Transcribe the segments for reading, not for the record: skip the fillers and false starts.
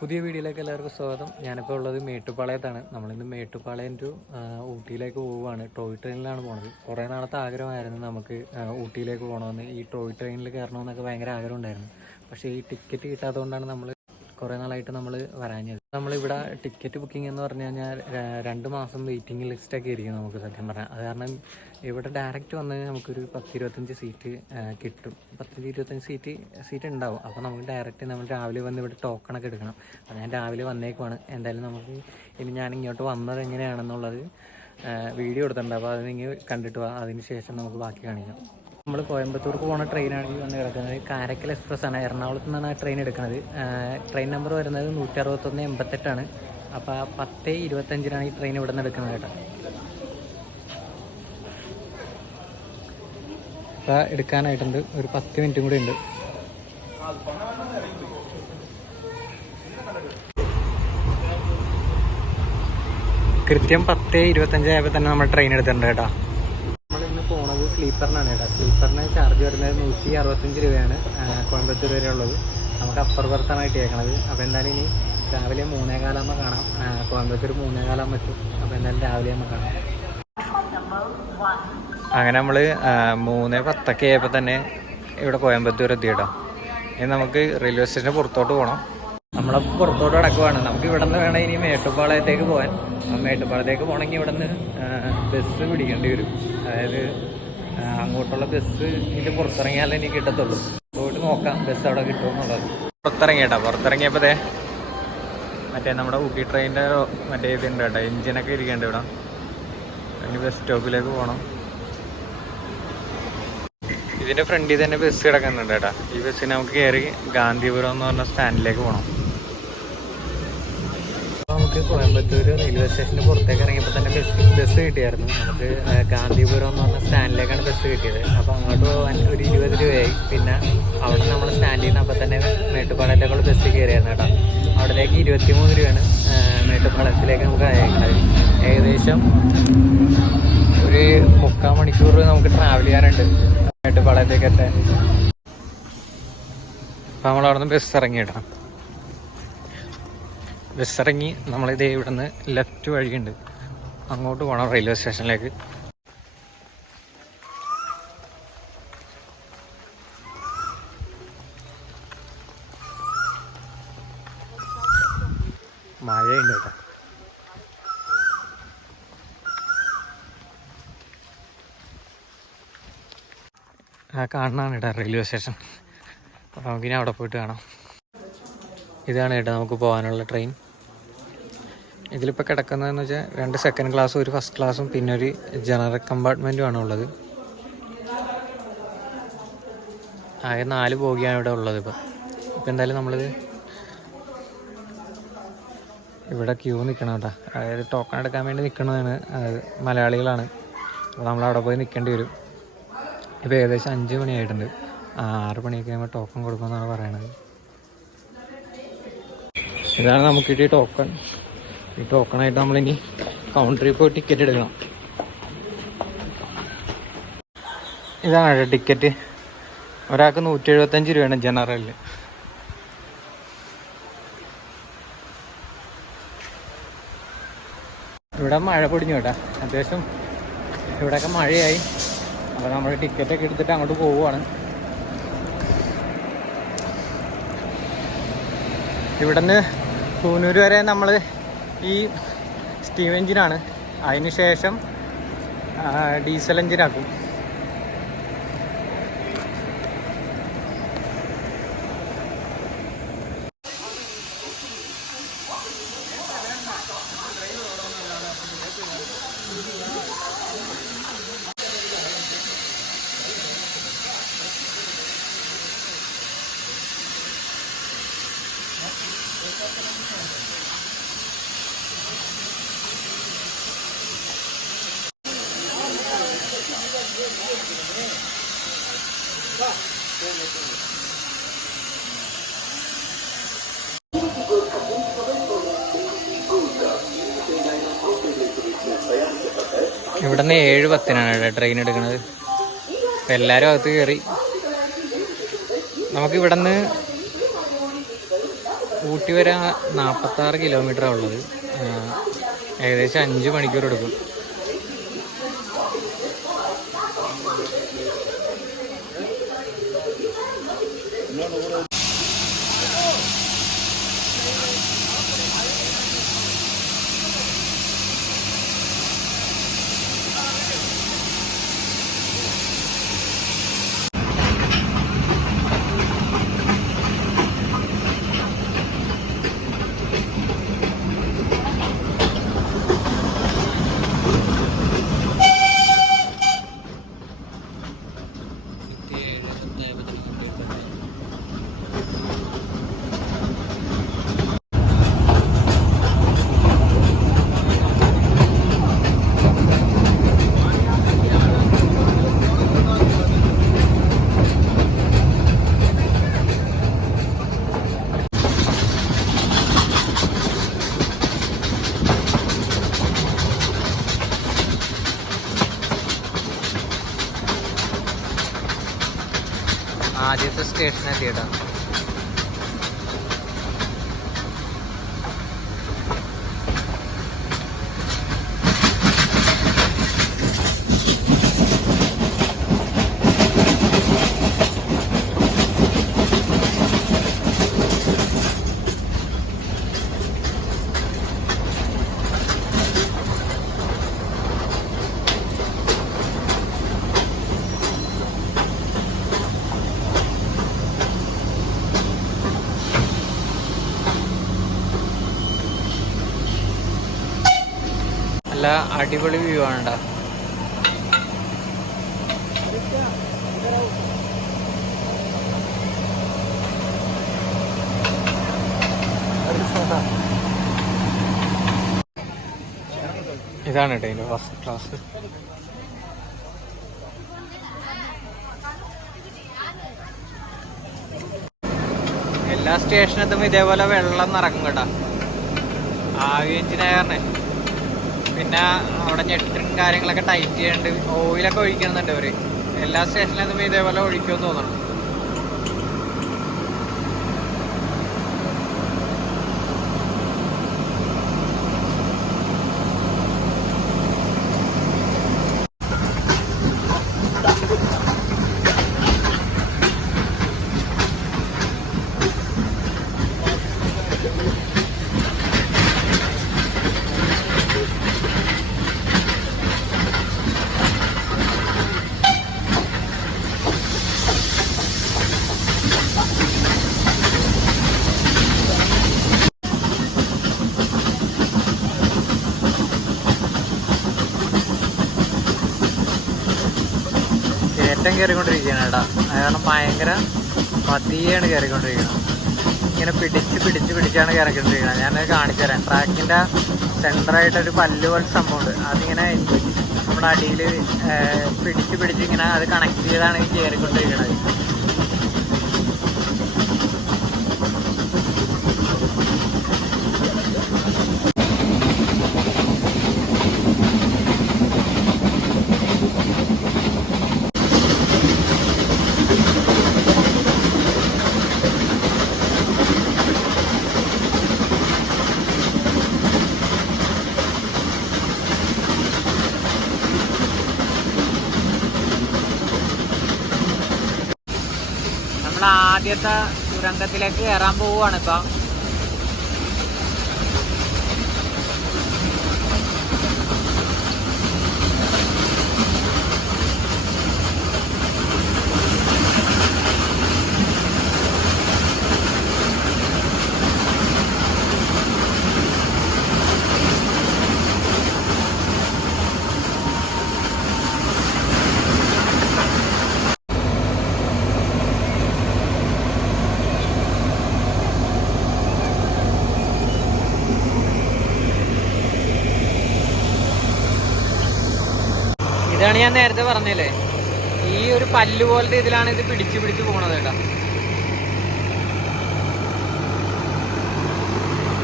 പുതിയ വീഡിയോയിലേക്ക് എല്ലാവർക്കും സ്വാഗതം. ഞാനിപ്പോൾ ഉള്ളത് മേട്ടുപ്പാളയത്താണ്. നമ്മളിന്ന് മേട്ടുപ്പാളയം ടു ഊട്ടിയിലേക്ക് പോവുകയാണ്. ടോയ് ട്രെയിനിലാണ് പോണത്. കുറേ നാളത്തെ ആഗ്രഹമായിരുന്നു നമുക്ക് ഊട്ടിയിലേക്ക് പോകണമെന്ന്. ഈ ടോയ് ട്രെയിനിൽ കയറണമെന്നൊക്കെ ഭയങ്കര ആഗ്രഹം ഉണ്ടായിരുന്നു. പക്ഷേ ഈ ടിക്കറ്റ് കിട്ടാത്തതുകൊണ്ടാണ് നമ്മൾ കുറേ നാളായിട്ട് നമ്മൾ വരാഞ്ഞത്. നമ്മളിവിടെ ടിക്കറ്റ് ബുക്കിംഗ് എന്ന് പറഞ്ഞു കഴിഞ്ഞാൽ 2 മാസം വെയിറ്റിംഗ് ലിസ്റ്റൊക്കെ ഇരിക്കും നമുക്ക് സത്യം പറഞ്ഞാൽ. അത് കാരണം ഇവിടെ ഡയറക്റ്റ് വന്ന് നമുക്കൊരു 10-25 സീറ്റ് കിട്ടും. 10-25 സീറ്റ് ഉണ്ടാവും. അപ്പോൾ നമുക്ക് ഡയറക്റ്റ് നമ്മൾ രാവിലെ വന്ന് ഇവിടെ ടോക്കണൊക്കെ എടുക്കണം. അപ്പോൾ ഞാൻ രാവിലെ വന്നേക്കുവാണ്. എന്തായാലും നമുക്ക് ഇനി ഞാൻ ഇങ്ങോട്ട് വന്നത് എങ്ങനെയാണെന്നുള്ളത് വീഡിയോ എടുത്തിട്ടുണ്ട്. അപ്പോൾ അതിനെങ്കിൽ കണ്ടിട്ട് പോവാം. അതിന് ശേഷം നമുക്ക് ബാക്കി കാണിക്കാം. നമ്മൾ കോയമ്പത്തൂർക്ക് പോകുന്ന ട്രെയിനാണ് ഈ വന്ന് കിടക്കുന്നത്. കാരക്കൽ എക്സ്പ്രസ് ആണ്. എറണാകുളത്ത് നിന്നാണ് ട്രെയിൻ എടുക്കുന്നത്. ട്രെയിൻ നമ്പർ വരുന്നത് 161-88 അപ്പോൾ 10:25 ഈ ട്രെയിൻ ഇവിടെ നിന്ന് എടുക്കുന്നത് കേട്ടോ. അപ്പോൾ എടുക്കാനായിട്ടുണ്ട്. ഒരു 10 മിനിറ്റും കൂടി ഉണ്ട്. കൃത്യം 10:25 ആയപ്പോൾ തന്നെ നമ്മൾ ട്രെയിൻ എടുത്തിട്ടുണ്ട് കേട്ടോ. നമ്മളിന്ന് പോണത് സ്ലീപ്പറിനാണ് കേട്ടോ. സ്ലീപ്പറിന് ചാർജ് വരുന്നത് 165 രൂപയാണ് കോയമ്പത്തൂർ വരെ ഉള്ളത്. നമുക്ക് അപ്പർ ബർത്താണ് കിട്ടിയേക്കണത്. അപ്പോൾ എന്തായാലും ഇനി രാവിലെ 3:15 കാണാം. കോയമ്പത്തൂർ 3:15 പറ്റും. അപ്പോൾ എന്തായാലും രാവിലെ നമ്മൾ കാണാം. അങ്ങനെ നമ്മൾ 3:10 ആയപ്പോൾ തന്നെ ഇവിടെ കോയമ്പത്തൂർ എത്തി കേട്ടോ. ഇനി നമുക്ക് റെയിൽവേ സ്റ്റേഷന് പുറത്തോട്ട് പോകണം. നമ്മളപ്പോൾ പുറത്തോട്ട് കിടക്കുവാണ്. നമുക്ക് ഇവിടെ നിന്ന് വേണം ഇനി മേട്ടുപ്പാളയത്തേക്ക് പോകാൻ. മേട്ടുപ്പാളയത്തേക്ക് പോകണമെങ്കിൽ ഇവിടെ നിന്ന് ബസ് പിടിക്കേണ്ടി വരും. അതായത് അങ്ങോട്ടുള്ള ബസ് ഇതിൻ്റെ പുറത്തിറങ്ങിയാലേ എനിക്ക് കിട്ടത്തുള്ളൂ. പോയിട്ട് നോക്കാം ബസ് അവിടെ കിട്ടുമെന്നുള്ളത്. പുറത്തിറങ്ങിയേട്ടാ. പുറത്തിറങ്ങിയപ്പോൾ മറ്റേ നമ്മുടെ ഊട്ടി ട്രെയിനിൻ്റെ മറ്റേ ഇതുണ്ട് കേട്ടോ. എഞ്ചിനൊക്കെ ഇരിക്കേണ്ട ഇവിടെ. അതിന് ബസ് സ്റ്റോപ്പിലേക്ക് പോകണം. ഇതിൻ്റെ ഫ്രണ്ടിൽ തന്നെ ബസ് കിടക്കുന്നുണ്ട് കേട്ടോ. ഈ ബസ്സിന് നമുക്ക് കയറി ഗാന്ധിപുരം എന്ന് പറഞ്ഞ സ്റ്റാൻഡിലേക്ക് പോകണം. നമുക്ക് കോയമ്പത്തൂർ റെയിൽവേ സ്റ്റേഷന് പുറത്തേക്ക് ഇറങ്ങിയപ്പോൾ തന്നെ ബസ് കിട്ടിയായിരുന്നു. നമുക്ക് ഗാന്ധിപുരം എന്ന് പറഞ്ഞ സ്റ്റാൻഡിലേക്കാണ് ബസ് കിട്ടിയത്. അപ്പോൾ അങ്ങോട്ട് പോകാൻ ഒരു 20 രൂപയായി. പിന്നെ അവിടെ നമ്മൾ സ്റ്റാൻഡിൽ നിന്ന് അപ്പോൾ തന്നെ മേട്ടുപ്പാളയത്തേക്കുള്ള ബസ് കയറിയായിരുന്നു കേട്ടോ. അവിടേക്ക് 23 രൂപയാണ് മേട്ടുപ്പാളയത്തിലേക്ക് നമുക്ക് അയക്കുന്നത്. ഏകദേശം ഒരു 3/4 മണിക്കൂർ നമുക്ക് ട്രാവൽ ചെയ്യാനുണ്ട് മേട്ടുപ്പാളയത്തേക്ക് എത്താൻ. അപ്പോൾ നമ്മളവിടെ നിന്ന് ബസ് ഇറങ്ങി കേട്ടോ. ബസ് ഇറങ്ങി നമ്മളിതേ ഇവിടെ നിന്ന് ലെഫ്റ്റ് വഴിയുണ്ട്, അങ്ങോട്ട് പോകണം റെയിൽവേ സ്റ്റേഷനിലേക്ക്. മഴയുണ്ട് കേട്ടോ. കാണാനാണ് കേട്ടോ റെയിൽവേ സ്റ്റേഷൻ. അപ്പോൾ നമുക്കിനി അവിടെ പോയിട്ട് കാണാം. ഇതാണ് കേട്ടോ നമുക്ക് പോകാനുള്ള ട്രെയിൻ. ഇതിലിപ്പോൾ കിടക്കുന്നതെന്ന് വെച്ചാൽ 2 സെക്കൻഡ് ക്ലാസ്സും 1 ഫസ്റ്റ് ക്ലാസ്സും പിന്നെ ഒരു ജനറൽ കമ്പാർട്ട്മെൻറ്റുമാണ് ഉള്ളത്. ആകെ 4 ബോഗിയാണ് ഇവിടെ ഉള്ളത്. ഇപ്പോൾ എന്തായാലും നമ്മളിത് ഇവിടെ ക്യൂ നിൽക്കണം കേട്ടോ. അതായത് ടോക്കൺ എടുക്കാൻ വേണ്ടി നിൽക്കുന്നതാണ്. അതായത് മലയാളികളാണ്. അപ്പോൾ നമ്മളവിടെ പോയി നിൽക്കേണ്ടി വരും. ഇപ്പോൾ ഏകദേശം 5 മണിയായിട്ടുണ്ട്. 6 മണിയൊക്കെ ആകുമ്പോൾ ടോക്കൺ കൊടുക്കുമെന്നാണ് പറയണത്. ഇതാണ് നമുക്ക് കിട്ടിയ ടോക്കൺ. ഈ ടോക്കണായിട്ട് നമ്മളിനി കൗണ്ടറിൽ പോയി ടിക്കറ്റ് എടുക്കണം. ഇതാണ് ടിക്കറ്റ്. ഒരാൾക്ക് 175 രൂപയാണ് ജനറലിൽ. ഇവിടെ മഴ പൊടിഞ്ഞു കേട്ടോ. അത്യാവശ്യം ഇവിടെയൊക്കെ മഴയായി. അപ്പോൾ നമ്മൾ ടിക്കറ്റൊക്കെ എടുത്തിട്ട് അങ്ങോട്ട് പോവുകയാണ്. ഇവിടുന്ന് കൂനൂർ വരെ നമ്മൾ ഈ സ്റ്റീം എഞ്ചിനാണ്. അതിന് ശേഷം ഡീസൽ എഞ്ചിനാക്കും. ഇവിടെ നിന്ന് 7:10 ട്രെയിൻ എടുക്കുന്നത്. അപ്പം എല്ലാവരും അകത്ത് കയറി. നമുക്കിവിടെ നിന്ന് ഊട്ടി വരെ 46 കിലോമീറ്ററാണ് ഉള്ളത്. ഏകദേശം 5 മണിക്കൂർ എടുക്കും. ആദ്യത്തെ സ്റ്റേഷൻ എത്തിയിട്ടാ. നല്ല അടിപൊളി വ്യൂ ആണടാ. ഇതാണ് കേട്ടോ ഇതിൻ്റെ ഫസ്റ്റ് ക്ലാസ്. എല്ലാ സ്റ്റേഷനെത്തുമ്പോൾ ഇതേപോലെ വെള്ളം നിറക്കും കേട്ടോ. ആവി എഞ്ചിനായറിനെ പിന്നെ അവിടെ ഞെട്ടും കാര്യങ്ങളൊക്കെ ടൈറ്റ് ചെയ്യാണ്ട് ഓയിലൊക്കെ ഒഴിക്കുന്നുണ്ട് അവർ. എല്ലാ സ്റ്റേഷനിലെത്തുമ്പോൾ ഇതേപോലെ ഒഴിക്കുമെന്ന് തോന്നണം. കയറ്റം കയറിക്കൊണ്ടിരിക്കുകയാണ് കേട്ടോ. കാരണം ഭയങ്കര പതിയാണ് കയറിക്കൊണ്ടിരിക്കുന്നത്. ഇങ്ങനെ പിടിച്ചാണ് കയറിക്കൊണ്ടിരിക്കുന്നത്. ഞാനത് കാണിച്ചു തരാം. ട്രാക്കിൻ്റെ സെൻറ്ററായിട്ടൊരു പല്ല് പോലത്തെ സംഭവമുണ്ട്. അതിങ്ങനെ നമ്മുടെ അടിയിൽ പിടിച്ച് ഇങ്ങനെ അത് കണക്ട് ചെയ്താണ് ഈ കയറിക്കൊണ്ടിരിക്കുന്നത്. ആദ്യത്തെ തുരങ്കത്തിലേക്ക് കയറാൻ പോവുകയാണ് ഇപ്പം. ഇതാണ് ഞാൻ നേരത്തെ പറഞ്ഞില്ലേ, ഈ ഒരു പല്ല് പോലത്തെ ഇതിലാണ് ഇത് പിടിച്ച് പോണത് കേട്ടോ.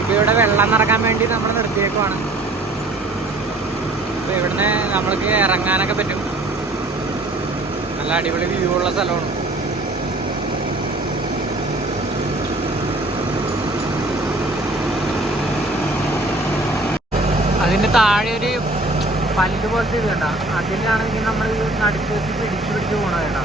ഇപ്പൊ ഇവിടെ വെള്ളം നിറക്കാൻ വേണ്ടി നമ്മൾ നിർത്തിയേക്കുവാണ്. അപ്പൊ ഇവിടുന്ന് നമ്മൾക്ക് ഇറങ്ങാനൊക്കെ പറ്റും. നല്ല അടിപൊളി വ്യൂ ഉള്ള സ്ഥലമാണ്. അതിന് താഴെ ഒരു പല്ല് പോലത്തെ ഇത് കണ്ട, അതിലാണെങ്കിൽ നമ്മൾ നടുക്ക് വെച്ച് പിടിച്ച് പോകണ വേണ്ട.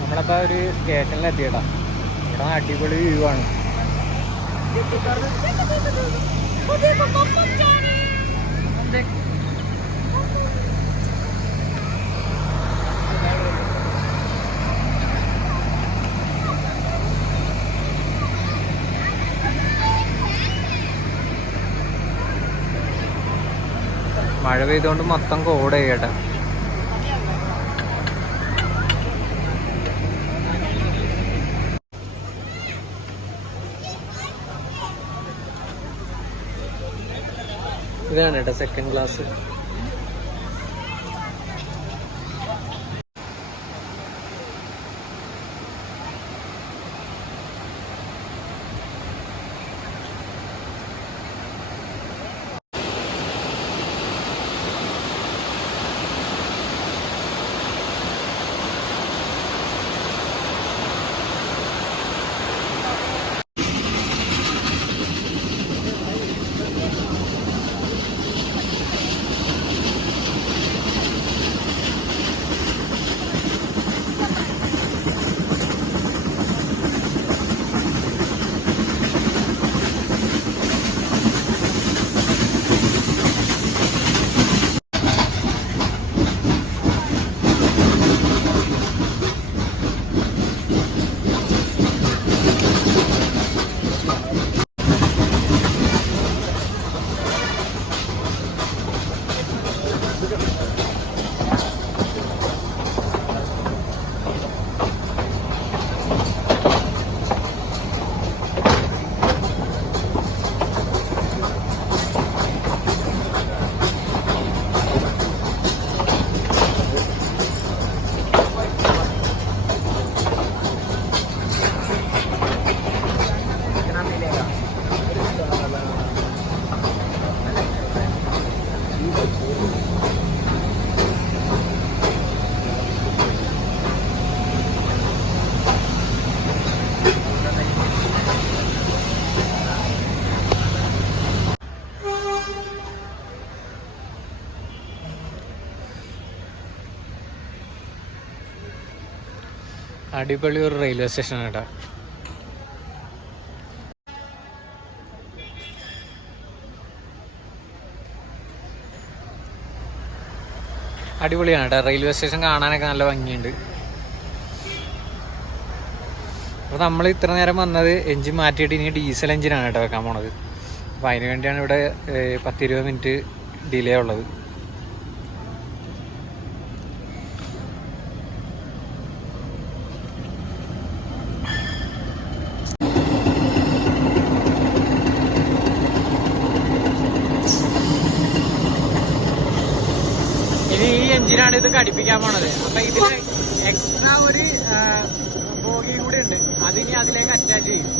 നമ്മളപ്പോൾ ഒരു സ്റ്റേഷനിലെത്തിയടാ. ഇവിടെ അടിപൊളി വ്യൂ ആണ്. മഴ പെയ്തുകൊണ്ട് മൊത്തം കോടയായി കേട്ടാ. ഇതാണ് കേട്ടോ സെക്കൻഡ് ക്ലാസ്. അടിപൊളി ഒരു റെയിൽവേ സ്റ്റേഷൻ കേട്ടോ. അടിപൊളിയാണ് കേട്ടോ, റെയിൽവേ സ്റ്റേഷൻ കാണാനൊക്കെ നല്ല ഭംഗിയുണ്ട്. അപ്പോൾ നമ്മൾ ഇത്ര നേരം വന്നത് എഞ്ചിൻ മാറ്റിയിട്ട് ഇനി ഡീസൽ എഞ്ചിനാണ് കേട്ടോ വെക്കാൻ പോണത്. അപ്പോൾ അതിന് വേണ്ടിയാണ് ഇവിടെ 10-20 മിനിറ്റ് ഡിലേ ഉള്ളത്. ഇനി ഈ എഞ്ചിനാണ് ഇത് ഘടിപ്പിക്കാൻ പോണത്. അപ്പം ഇതിൽ എക്സ്ട്രാ ഒരു ബോഗിയും കൂടി ഉണ്ട്, അതിനി അതിലേക്ക് അറ്റാച്ച് ചെയ്യും.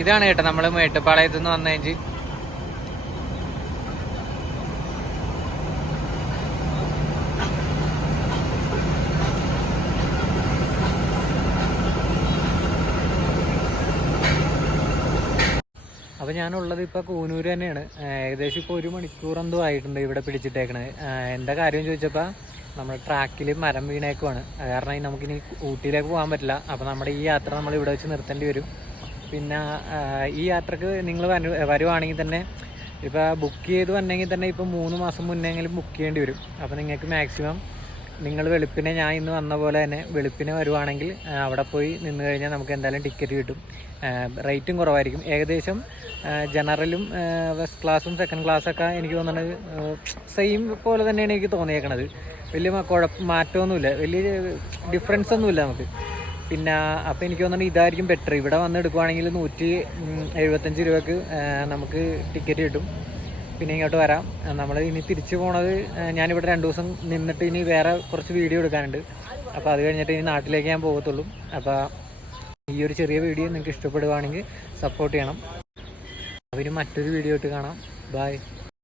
ഇതാണ് കേട്ടോ നമ്മൾ മേട്ടുപ്പാളയത്ത് നിന്ന് വന്ന എഞ്ചിൻ. അപ്പോൾ ഞാനുള്ളത് ഇപ്പോൾ കൂനൂർ തന്നെയാണ്. ഏകദേശം ഇപ്പോൾ 1 മണിക്കൂർ എന്തോ ആയിട്ടുണ്ട് ഇവിടെ പിടിച്ചിട്ടേക്കണത്. എന്താ കാര്യം ചോദിച്ചപ്പോൾ നമ്മൾ ട്രാക്കിൽ മരം വീണേക്കുവാണ്. കാരണം നമുക്കിനി ഊട്ടിയിലേക്ക് പോകാൻ പറ്റില്ല. അപ്പോൾ നമ്മുടെ ഈ യാത്ര നമ്മൾ ഇവിടെ വെച്ച് നിർത്തേണ്ടി വരും. പിന്നെ ഈ യാത്രക്ക് നിങ്ങൾ വരുവാണെങ്കിൽ തന്നെ ഇപ്പോൾ ബുക്ക് ചെയ്ത് വന്നെങ്കിൽ തന്നെ ഇപ്പോൾ 3 മാസം മുന്നെങ്കിലും ബുക്ക് ചെയ്യേണ്ടി വരും. അപ്പോൾ നിങ്ങൾക്ക് മാക്സിമം നിങ്ങൾ വെളുപ്പിനെ ഞാൻ ഇന്ന് വന്ന പോലെ തന്നെ വെളുപ്പിനെ വരുവാണെങ്കിൽ അവിടെ പോയി നിന്ന് കഴിഞ്ഞാൽ നമുക്ക് എന്തായാലും ടിക്കറ്റ് കിട്ടും. റേറ്റും കുറവായിരിക്കും. ഏകദേശം ജനറലും ഫസ്റ്റ് ക്ലാസ്സും സെക്കൻഡ് ക്ലാസ്സൊക്കെ എനിക്ക് തോന്നുന്നത് സെയിം പോലെ തന്നെയാണ് എനിക്ക് തോന്നിയേക്കണത്. വലിയ മാറ്റമൊന്നുമില്ല, വലിയ ഡിഫറൻസ് ഒന്നുമില്ല നമുക്ക്. പിന്നെ അപ്പോൾ എനിക്ക് തോന്നുന്നത് ഇതായിരിക്കും ബെറ്റർ. ഇവിടെ വന്ന് എടുക്കുവാണെങ്കിൽ 175 രൂപയ്ക്ക് നമുക്ക് ടിക്കറ്റ് കിട്ടും. പിന്നെ ഇങ്ങോട്ട് വരാം. നമ്മൾ ഇനി തിരിച്ചു പോണത്, ഞാനിവിടെ 2 ദിവസം നിന്നിട്ട് ഇനി വേറെ കുറച്ച് വീഡിയോ എടുക്കാനുണ്ട്. അപ്പോൾ അത് കഴിഞ്ഞിട്ട് ഇനി നാട്ടിലേക്ക് ഞാൻ പോകത്തുള്ളൂ. അപ്പോൾ ഈ ഒരു ചെറിയ വീഡിയോ നിങ്ങൾക്ക് ഇഷ്ടപ്പെടുകയാണെങ്കിൽ സപ്പോർട്ട് ചെയ്യണം. അപ്പോൾ ഇനി മറ്റൊരു വീഡിയോ ഇട്ട് കാണാം. ബൈ.